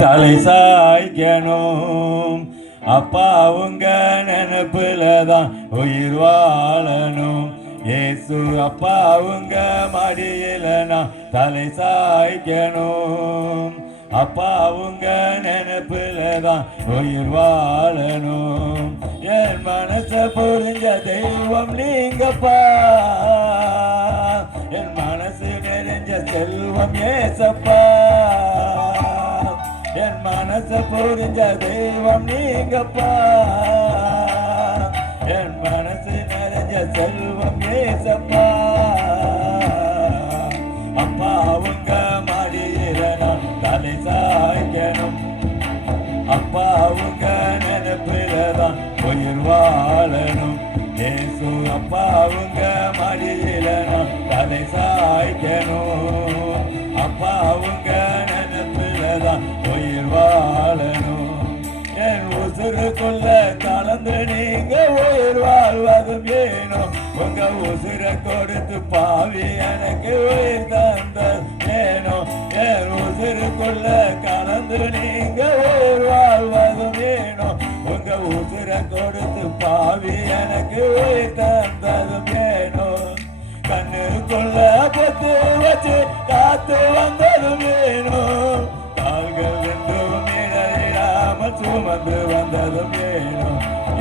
தலை சாய்க்கணும். அப்பா உங்க நினைப்புல தான் உயிர் வாழணும். ஏசு அப்பா உங்க மடியில நான் தலை சாய்க்கணும். அப்பா உங்க நினைப்புல தான் உயிர் வாழணும். என் மனச புரிஞ்ச தெய்வம் நீங்கப்பா. என் மனசு நிறைஞ்ச செல்வம் ஏசப்பா. என் மனச புரிஞ்ச தெய்வம் நீங்கப்பா. என் மனசு நிறைஞ்ச செல்வம் ஏசப்பா. அப்பா உங்க மடியில நான் தலை சாய்க்கணும். அப்பா உங்க நினைப்புல தான் உயிர் வாழணும். ஏசு அப்பா உங்க மடியில நான் தலை சாய்க்கணும். அப்பா உங்க நினைப்புல தான் உயிர் வாழணும். என் உசுருக்குள்ள கலந்து நீங்க உயிர் வாழ்வதும் வேணும். உங்க உசுரை கொடுத்து பாவி எனக்கு உயிர் தந்தது வேணும். என் உசுருக்குள்ள கலந்து நீங்க உயிர் வாழ்வதும் வேணும். உங்க உசுரை கொடுத்து பாவி எனக்கு உயிர் தந்ததும் வேணும். கண்ணுக்குள்ள பொத்து வச்சு காத்து வந்ததும் வேணும். கால்கள் ரெண்டும் இடறிடாமல் சுமந்து வந்ததும் வேணும்.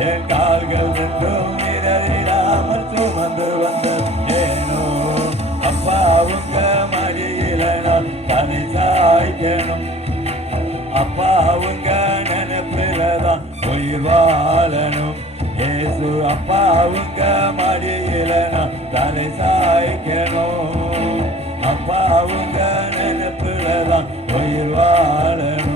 என் கால்கள் ரெண்டும் இடறிடாமல் சுமந்து வந்ததும் வேணும். அப்பா உங்க மடியில நான் தலை சாய்க்கணும். அப்பா உங்க நினைப்புல தான் உயிர் வாழணும். ஏசு அப்பா உங்க மடியில நான் தலை சாய்க்கணும். அப்பா உங்க நினைப்புல தான் உயிர் வாழணும்.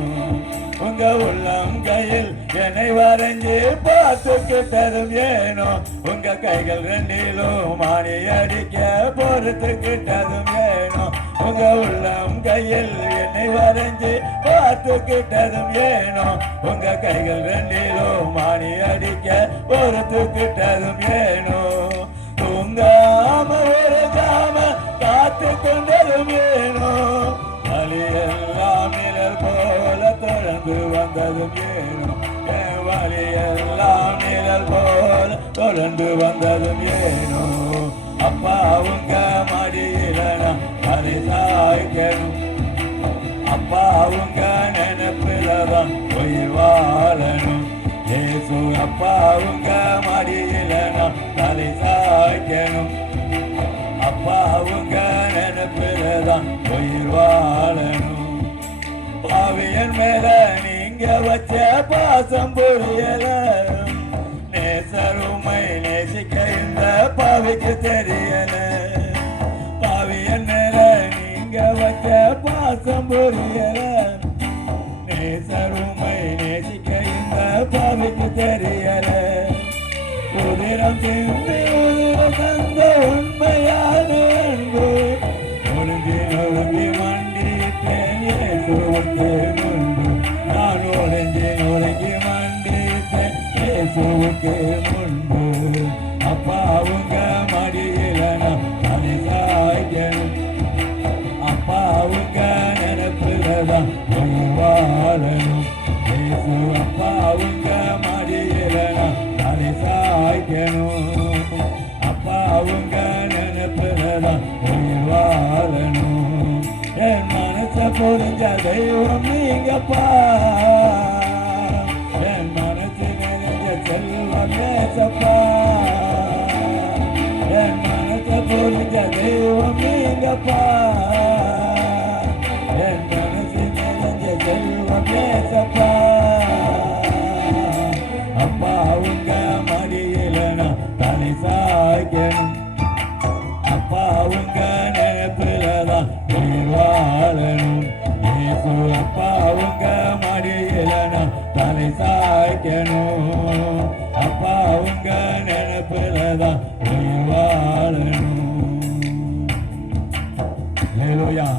உங்க உள்ளம் கையில் என்னை வரைஞ்சி பார்த்துக்கிட்டதும் வேணும். உங்க கைகள் ரெண்டிலும் மாணி அடிக்க பொறுத்துக்கிட்டதும் வேணும். உங்க உள்ளம் கையில் என்னை வரைஞ்சி பார்த்துக்கிட்டதும் வேணும். உங்க கைகள் ரெண்டிலும் மாணி அடிக்க பொறுத்துக்கிட்டதும் வேணும். தூங்காம உறங்காம காத்து கொண்டதும் வேணும். வழியெல்லாம் நிழல் போல தொடர்ந்து வந்ததும் வேணும். வழியெல்லாம் நிழல் போல தொடர்ந்து வந்ததும் வேணும். அப்பா உங்க மடியில நான் தலை சாய்க்கணும். அப்பா உங்க நினைப்புல தான் உயிர் வாழணும். ஏசு அப்பா உங்க மடியில நான் தலை சாய்க்கணும். அப்பா உங்க நினைப்புல தான் உயிர் வாழணும். பாவியன் மேல நீங்க வச்ச பாசம் புரியல. நேசருமை நேசிக்க இந்த பாவிக்கு தெரியல. பாவியன் மேல நீங்க வச்ச பாசம் புரியல. நேசருமை நேசிக்க இந்த பாவிக்கு தெரியல. உதிரம் சிந்தி உதிரம் தந்த உண்மையான அன்பு ஒழுங்கி ஒழுங்கி மண்டித்தேன் இயேசுவுக்கு முன்பு. நான் ஒழுங்கி ஒழுங்கி மண்டித்தேன் இயேசுவுக்கு முன்பு. அப்பா உங்க மடியில நான் தலை சாய்க்கணும். அப்பா உங்க நினைப்புல தான் உயிர் வாழணும். ஏசு அப்பா உங்க மடியில நான் தலை சாய்க்கணும். அப்பா உங்க நினைப்புல தான் உயிர் வாழணும். என் மனச புரிஞ்ச தெய்வம் நீங்கப்பா. என் மனசு நிறைஞ்ச செல்வம் ஏசப்பா. என் மனச புரிஞ்ச தெய்வம் நீங்கப்பா. என் மனசு நிறைஞ்ச செல்வம் ஏசப்பா. அப்பா உங்க மடியில நான் தலை சாய்க்கணும். அப்பா உங்க நினைப்புல தான் உயிர் வாழணும். ஏசு அப்பா உங்க மடியில நான் தலை சாய்க்கணும். அப்பா உங்க நினைப்புல தான் உயிர் வாழணும். ஹல்லேலூயா.